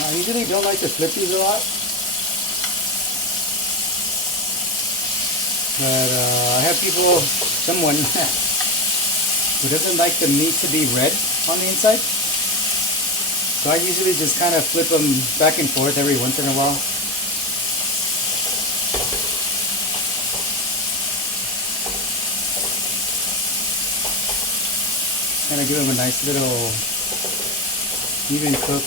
I usually don't like to flip these a lot, but I have someone who doesn't like the meat to be red on the inside. So I usually just kind of flip them back and forth every once in a while. Kind of give them a nice little even cook.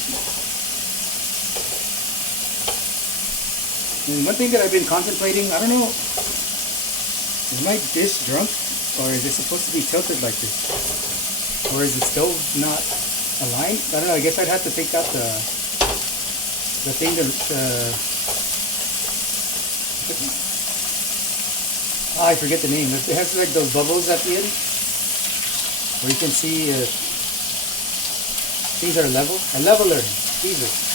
And one thing that I've been contemplating, I don't know, is my dish drunk, or is it supposed to be tilted like this? Or is the stove not aligned? I don't know, I guess I'd have to take out the thing to, I forget the name. It has like those bubbles at the end, where you can see things are level. A leveler, Jesus.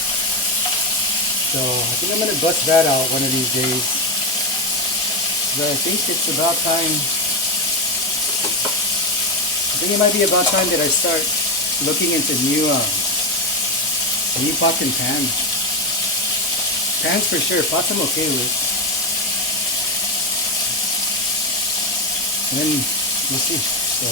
So I think I'm going to bust that out one of these days. But I think it's about time. I think it might be about time that I start looking into new pots and pans. Pans for sure. Pots I'm okay with. And then we'll see. So.